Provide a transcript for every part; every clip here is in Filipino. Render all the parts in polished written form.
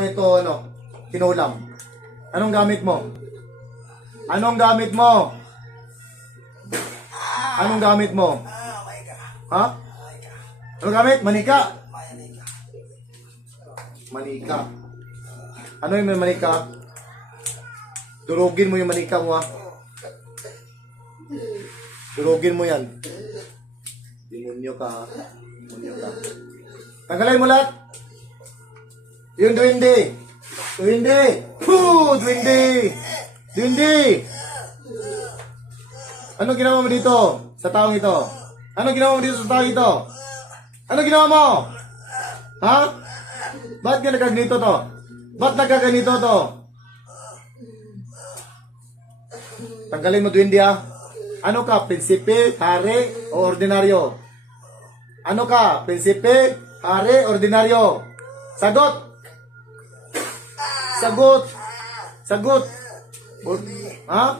mo ito, kinulam? Anong gamit mo? Anong gamit mo? Anong gamit mo? Ha? Anong gamit? Manika? Manika. Ano yung manika? Durugin mo yung manika mo, ha? Durugin mo yan. Demonyo ka, ha? Demonyo ka. Tanggalin mo lahat. Yung duwende. Duwende. Poo! Duwende. Duwende. Anong ginawa mo dito sa taong ito? Anong ginawa mo dito sa taong ito? Anong ginawa mo? Ha? Ba't ka nagkaganito to? Ba't nagkaganito to? Tanggalin mo duwende, ha? Ano ka? Prinsipe, hari, o ordinaryo? Ano ka? Prinsipe, hari, ordinaryo? Sagot! Sagot! Sagot! Ha?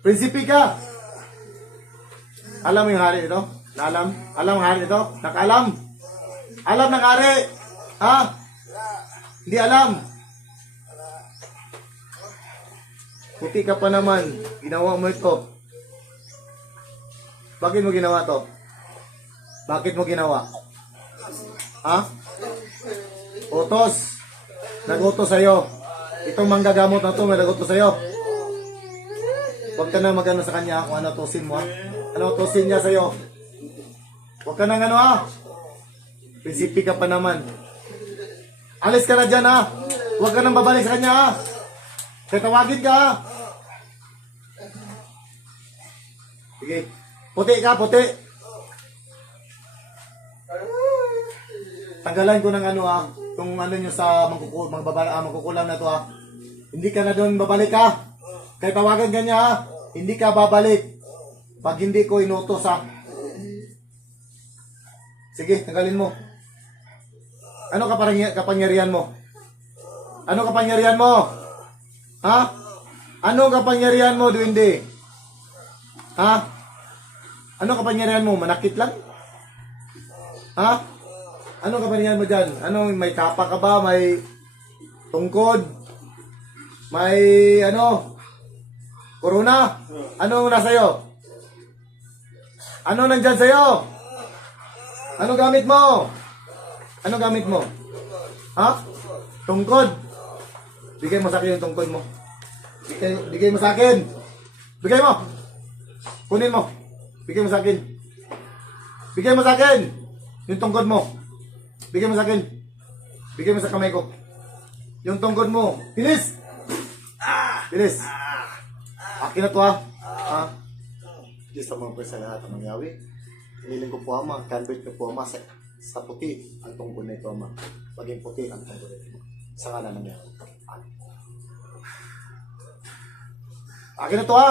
Prinsipe ka? Alam mo yung hari ito? Alam? Alam ang hari ito? Nakaalam? Alam ng hari? Ha? Hindi alam. Puti ka pa naman. Ginawa mo ito. Bakit mo ginawa to? Bakit mo ginawa? Ha? Utos. Nagutos sa'yo. Itong manggagamot na to, may nagutos sa'yo. Huwag ka na magano sa kanya kung ano tusin mo, ha? Ano tusin niya sa'yo? Huwag ka na ha? Prinsipi ka pa naman. Alis ka na dyan, ha? Huwag ka nang babalik sa kanya, ha? Kaya tawagin ka, ha? Sige. Puti ka, puti. Tanggalan ko ng ha? Kung nyo sa mangkukulam na to, ha? Hindi ka na doon babalik, ha? Kaya tawagan ka niya, ha? Hindi ka babalik. Pag hindi ko inutos, ha? Sige, tanggalin mo. Ano kapangyarihan mo? Ano kapangyarihan mo? Ha? Ano kapangyarihan mo, duwende? Ha? Ano kapangyarihan mo? Manakit lang? Ha? Ano kapangyarihan mo dyan? Ano, may kapa ka ba? May tungkod? May corona? Ano nasa iyo? Ano nandyan sa'yo? Ano gamit mo? Ano gamit mo? Ha? Tungkod? Bigay mo sa akin yung tungkod mo. Bigay mo sa akin. Bigay mo. Kunin mo. Bigay mo sa akin. Bigay mo sa akin. Yung tungkod mo. Bigay mo sa akin. Bigay mo sa kamay ko. Yung tungkod mo. Bilis! Bilis! Akin na to, ha? Ha? Diyos sa mga sa lahat ng mangyawi. Hiniling ko po, Ama. Convert ko po, Ama, sa puti ang tungkod na ito, Ama. Maging puti ang tungkod na ito. Sa ngalan ng Yawe. Akin na to, ha?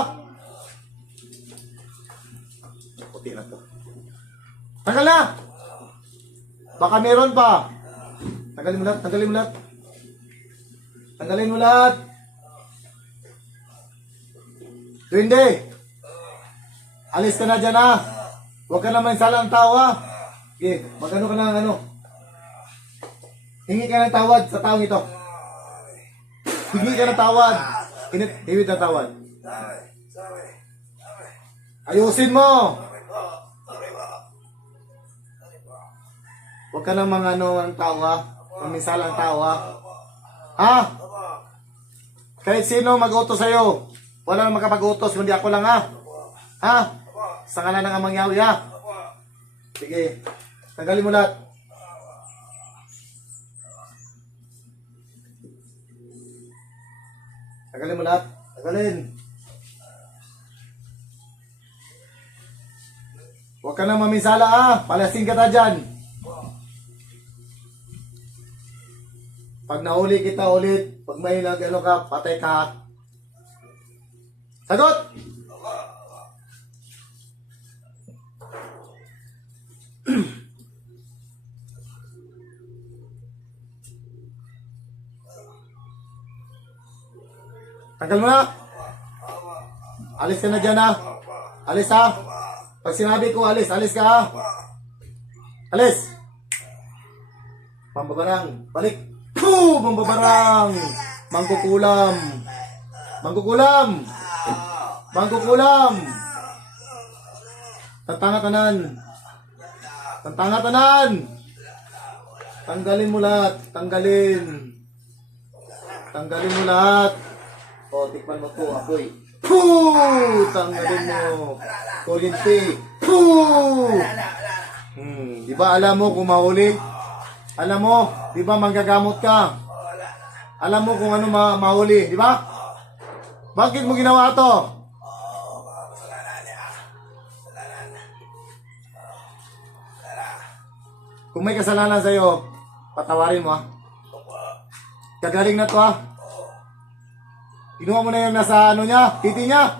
Puti na to. Tanggal na! Baka meron pa. Tanggalin mo lahat, tanggalin mo lahat. Tanggalin mo lahat. Duwende, alis ka na dyan, ha? Huwag ka naman salang tao, ha? Okay, magano ka na hingi ka ng tawad sa taong ito. Hingi ka ng tawad. Hiwit na tawad. Ayusin mo. Huwag ka naman ng tao, ha? Mamisalang tao, ha? Ha? Kahit sino mag-utos sa'yo. Wala nang makapag-utos, hindi ako lang, ha? Ha? Sa ngalan ng Amang Yawe, ha? Sige. Tanggalin mo lahat. Tanggalin mo lahat. Tanggalin. Huwag ka nang maminsala, ha? Palasin ka ta dyan. Pag nahuli kita ulit, pag may ka, patay ka. Sagot! Tanggal mo na. Alis ka na dyan, ha. Alis, ha. Pag sinabi ko alis, alis ka, ha. Alis. Pambabarang. Balik. Poo! Mambabarang! Mangkukulam! Mangkukulam! Mangkukulam! Tantanga tanan! Tantanga tanan! Tanggalin mo lahat! Tanggalin! Tanggalin mo lahat! O, tikman mo po, apoy. Poo! Tanggalin mo! Kuryente! Poo! Di ba alam mo kung mahuli? Alam mo, di ba manggagamot ka? Alam mo kung ano mahuli, di ba? Bakit mo ginawa to? Kung may kasalanan sa'yo, patawarin mo ha. Kagaling na to ha. Kinuha mo na yung nasa ano niya, titi niya.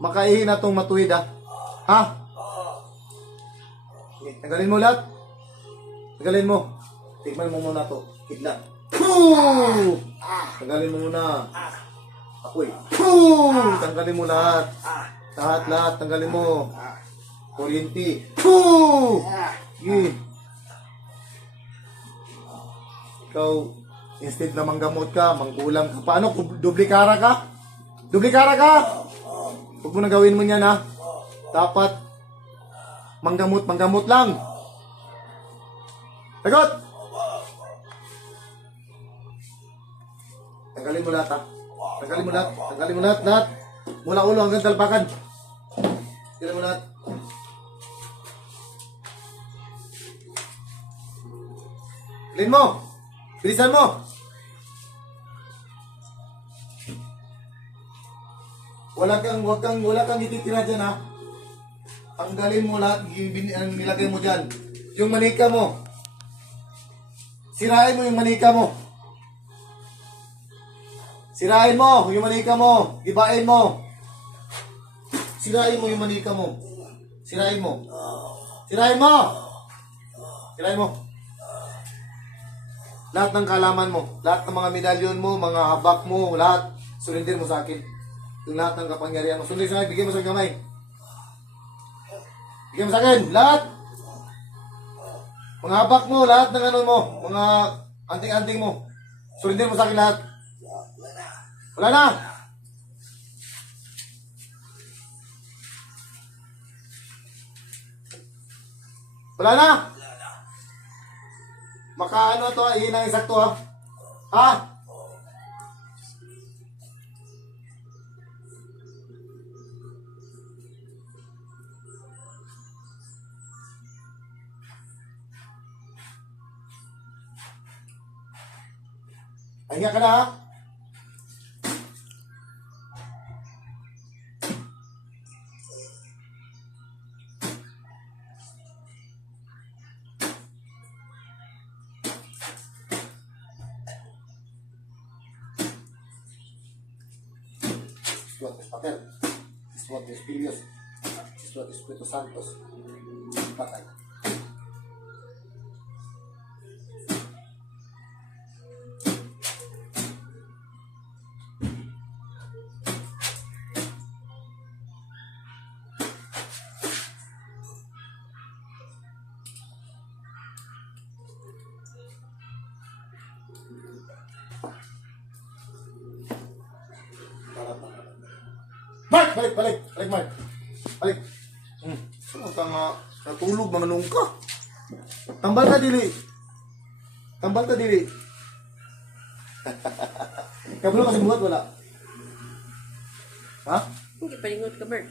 Makaihi na tong matuwid ha. Ha? Tanggalin mo lahat. Tanggalin mo. Tikman mo muna to. Kidlat. Poo! Tanggalin mo muna. Apoy. Poo! Tanggalin mo lahat. Lahat. Tanggalin mo. Kuryente. Poo! Sige. Ikaw, instead na manggamot ka, mangkulam ka. Paano? Dublikara ka? Dublikara ka? Huwag mo na gawin mo yan ha. Dapat manggamot lang. Sagot! Tanggalin mo lahat ha. Tanggalin mo lahat. Mula ulo hanggang talpakan. Tanggalin mo lahat. Tanggalin mo. Bilisan mo. Wala kang ititira dyan ha. Tanggalin mo lahat, nilagay mo dyan. Yung manika mo. Sirain mo yung manika mo. Sirain mo yung manika mo. Ibain mo. Sirain mo yung manika mo. Sirain mo. Sirain mo. Sirain mo. Lahat ng kalaman mo. Lahat ng mga medalyon mo, mga habak mo, lahat. Surrender mo sa akin. Yung lahat ng kapangyarihan mo. Surrender sa akin, bigyan mo sa kamay. Bigyan mo sa akin, lahat. Mga habak mo, lahat ng ano mo, mga anting-anting mo. Surrender mo sa akin lahat. Wala na. Wala na. Makaano to, ihin ang isakto ha. Ha? Pahinga ka na ha? Istuat Pater, Istuat Espirios, Istuat Espiritu Santos, patay. Balik, Mark. Balik. Ano ka nga, natulog, manganong ka. Tambal ka, dili. Kabalo kasi buhat, wala. Ha? Hindi, palingot ka, Bert.